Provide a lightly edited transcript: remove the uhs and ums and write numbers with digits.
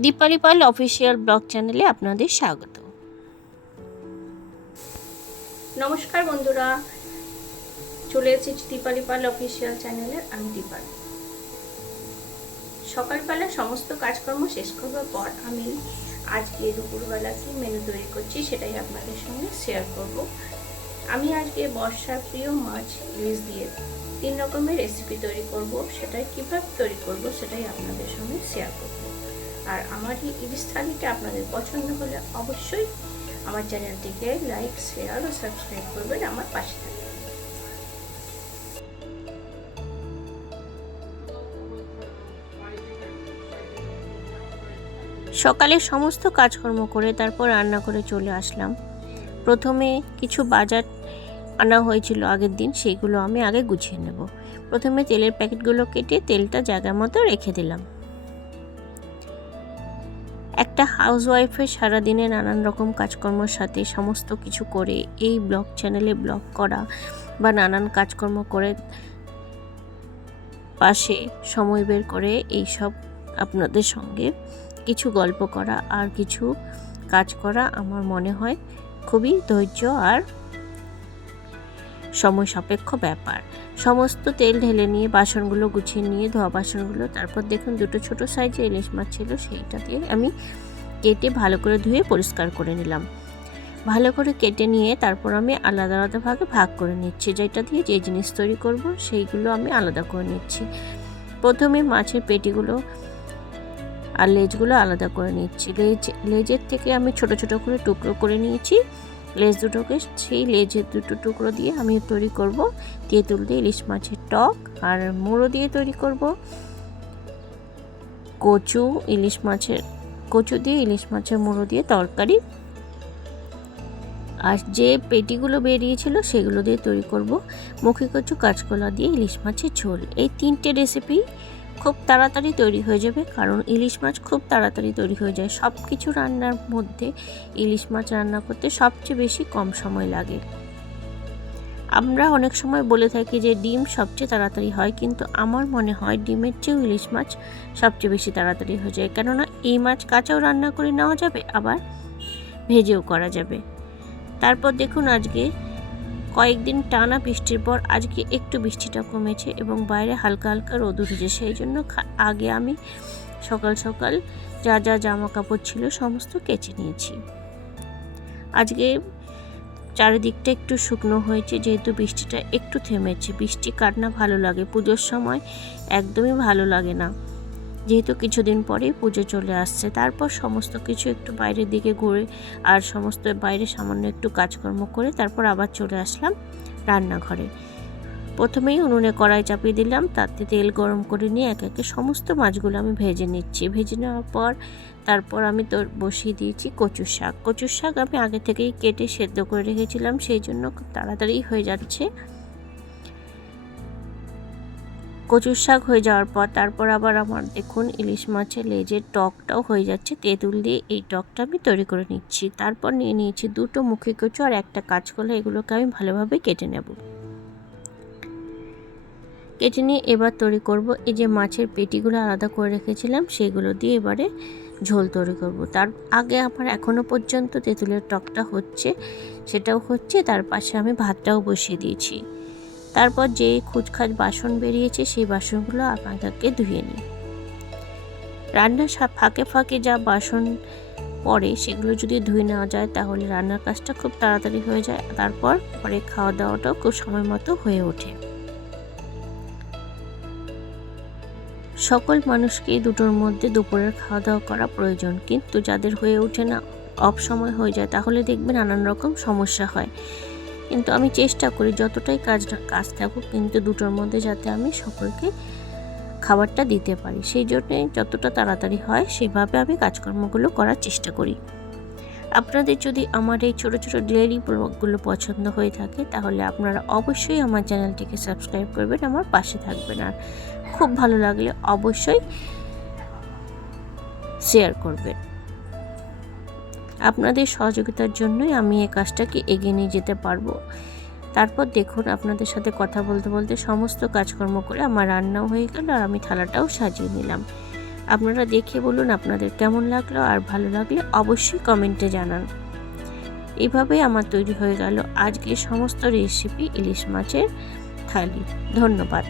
দীপালি পাল official blog চ্যানেলে আপনাদের স্বাগত। নমস্কার বন্ধুরা, চলে এসেছি দীপালি পাল অফিসিয়াল চ্যানেলে। আমি দীপালি। সকালবেলা সমস্ত কাজকর্ম শেষ করবার পর আমি আজকে দুপুরবেলা কি মেনু তৈরি করছি সেটাই আপনাদের সঙ্গে শেয়ার করব। আমি আজকে বর্ষার প্রিয় মাছ ইলিশ দিয়ে 3 রকমের রেসিপি তৈরি করব। সেটাই কীভাবে তৈরি করব সেটাই আপনাদের সঙ্গে শেয়ার করব। আর আমার এই ইলিশ থালিটা আপনাদের পছন্দ হলে অবশ্যই আমার চ্যানেলটিকে লাইক, শেয়ার ও সাবস্ক্রাইব করবেন, আমার পাশে থাকবেন। সকালে সমস্ত কাজকর্ম করে তারপর রান্না করে চলে আসলাম। প্রথমে কিছু বাজার আনা হয়েছিল আগের দিন, সেইগুলো আমি আগে গুছিয়ে নেব। প্রথমে তেলের প্যাকেটগুলো কেটে তেলটা জায়গা মতো রেখে দিলাম। একটা হাউসওয়াইফের সারাদিনে নানান রকম কাজকর্মের সাথে সমস্ত কিছু করে এই ব্লগ চ্যানেলে ব্লগ করা বা নানান কাজকর্ম করে পাশে সময় বের করে এই সব আপনাদের সঙ্গে কিছু গল্প করা আর কিছু কাজ করা আমার মনে হয় খুবই ধৈর্য আর সময় সাপেক্ষ ব্যাপার। সমস্ত তেল ঢেলে নিয়ে বাসনগুলো গুছিয়ে নিয়ে ধোয়া বাসনগুলো, তারপর দেখুন দুটো ছোট সাইজের ইলিশ মাছ ছিল, সেইটা দিয়ে আমি কেটে ভালো করে ধুয়ে পরিষ্কার করে নিলাম। ভালো করে কেটে নিয়ে তারপর আমি আলাদা আলাদা ভাগে ভাগ করে নিচ্ছি। যেটা দিয়ে যে জিনিস তৈরি করব সেইগুলো আমি আলাদা করে নিচ্ছি। প্রথমে মাছের পেটিগুলো আর লেজগুলো আলাদা করে নিচ্ছি। লেজের থেকে আমি ছোট ছোট করে টুকরো করে নিয়েছি। লেজ দুটোকে সেই লেজের দুটো টুকরো দিয়ে আমি তৈরি করব তেঁতুল দিয়ে ইলিশ মাছের টক, আর মুড়ো দিয়ে তৈরি করব কচু দিয়ে ইলিশ মাছের মুড়ো দিয়ে তরকারি। আর যে পেটিগুলো বেরিয়েছিল সেগুলো দিয়ে তৈরি করব মুখী কচু কাঁচকলা দিয়ে ইলিশ মাছের ঝোল। এই 3টে রেসিপি খুব তাড়াতাড়ি তৈরি হয়ে যাবে, কারণ ইলিশ মাছ খুব তাড়াতাড়ি তৈরি হয়ে যায়। সব কিছু রান্নার মধ্যে ইলিশ মাছ রান্না করতে সবচেয়ে বেশি কম সময় লাগে। আমরা অনেক সময় বলে থাকি যে ডিম সবচেয়ে তাড়াতাড়ি হয়, কিন্তু আমার মনে হয় ডিমের চেয়েও ইলিশ মাছ সবচেয়ে বেশি তাড়াতাড়ি হয়ে যায়। কেননা এই মাছ কাঁচাও রান্না করে নেওয়া যাবে, আবার ভেজেও করা যাবে। তারপর দেখুন আজকে কয়েকদিন টানা বৃষ্টির পর আজকে একটু বৃষ্টিটা কমেছে এবং বাইরে হালকা হালকা রোদ উঠেছে। সেই জন্য আগে আমি সকাল সকাল যা যা জামা কাপড় ছিল সমস্ত কেচে নিয়েছি। আজকে চারিদিকটা একটু শুকনো হয়েছে, যেহেতু বৃষ্টিটা একটু থেমেছে। বৃষ্টি কার না ভালো লাগে, পুজোর সময় একদমই ভালো লাগে না, যেহেতু কিছুদিন পরেই পুজো চলে আসছে। তারপর সমস্ত কিছু একটু বাইরের দিকে ঘুরে আর সমস্ত বাইরে সামান্য একটু কাজকর্ম করে তারপর আবার চলে আসলাম রান্নাঘরে। প্রথমেই উনুনে কড়াই চাপিয়ে দিলাম, তাতে তেল গরম করে নিয়ে একে একে সমস্ত মাছগুলো আমি ভেজে নিচ্ছি। ভেজে নেওয়ার পর তারপর আমি বসিয়ে দিয়েছি কচুর শাক। কচুর শাক আমি আগে থেকেই কেটে সেদ্ধ করে রেখেছিলাম, সেই জন্য খুব তাড়াতাড়ি হয়ে যাচ্ছে। কচুর শাক হয়ে যাওয়ার পর তারপর আবার আমার দেখুন ইলিশ মাছের লেজের টকটাও হয়ে যাচ্ছে। তেঁতুল দিয়ে এই টকটা আমি তৈরি করে নিচ্ছি। তারপর নিয়ে নিয়েছি দুটো মুখী কচু আর একটা কাঁচকলা, এগুলোকে আমি ভালোভাবে কেটে নেব। কেটে নিয়ে এবার তৈরি করব এই যে মাছের পেটিগুলো আলাদা করে রেখেছিলাম সেগুলো দিয়ে এবারে ঝোল তৈরি করব। তার আগে আমার এখনও পর্যন্ত তেঁতুলের টকটা হচ্ছে, সেটাও হচ্ছে, তার পাশে আমি ভাতটাও বসিয়ে দিয়েছি। তারপর যে খুচখাচ বাসন বেরিয়েছে সেই বাসনগুলো আপনাদেরকে ধুয়ে নিই। রান্নার ফাঁকে ফাঁকে যা বাসন পড়ে সেগুলো যদি ধুয়ে নেওয়া যায় তাহলে রান্নার কাজটা খুব তাড়াতাড়ি হয়ে যায়, তারপর পরে খাওয়া দাওয়াটাও খুব সময় মতো হয়ে ওঠে। সকল মানুষকেই দুটোর মধ্যে দুপুরের খাওয়া দাওয়া করা প্রয়োজন, কিন্তু যাদের হয়ে ওঠে না, অফ সময় হয়ে যায়, তাহলে দেখবেন নানান রকম সমস্যা হয়। কিন্তু আমি চেষ্টা করি যতটাই কাজ থাকুক, কিন্তু দুটোর মধ্যে যাতে আমি সকলকে খাবারটা দিতে পারি, সেই জন্যে যতটা তাড়াতাড়ি হয় সেভাবে আমি কাজকর্মগুলো করার চেষ্টা করি। আপনাদের যদি আমার এই ছোটো ছোটো ডেইলি ব্লগগুলো পছন্দ হয়ে থাকে তাহলে আপনারা অবশ্যই আমার চ্যানেলটিকে সাবস্ক্রাইব করবেন, আমার পাশে থাকবেন, আর খুব ভালো লাগলে অবশ্যই শেয়ার করবেন। আপনাদের সহযোগিতার জন্যই আমি এই কাজটাকে এগিয়ে নিয়ে যেতে পারবো। তারপর দেখুন আপনাদের সাথে কথা বলতে বলতে সমস্ত কাজকর্ম করে আমার রান্নাও হয়ে গেল আর আমি থালাটাও সাজিয়ে নিলাম। আপনারা দেখে বলুন আপনাদের কেমন লাগলো, আর ভালো লাগলে অবশ্যই কমেন্টে জানান। এভাবেই আমার তৈরি হয়ে গেল আজকে সমস্ত রেসিপি ইলিশ মাছের থালি। ধন্যবাদ।